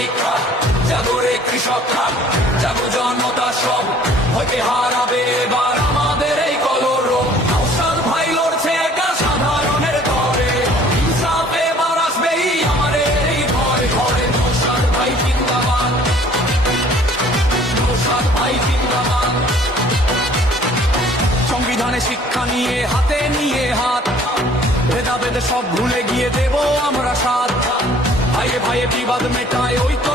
শ্রমিক জাগরে কৃষকরা, জাগো জনতা সব, ভয়কে হারাবে এবার আমাদের এই কলরব। নওশাদ ভাই লড়ছে একা সাধারণের তরে, ইনসাফ এবার আসবেই আমাদের এই ঘরে ঘরে। নওশাদ ভাই জিন্দাবাদ, নওশাদ ভাই জিন্দাবাদ। সংবিধানে শিক্ষা নিয়ে হাতে নিয়ে হাত, ভেদাভেদ সব ভুলে গিয়ে দেব আমরা সাথ। ভাইয়ে ভাইয়ে বিবাদ মেটায় ঐক্য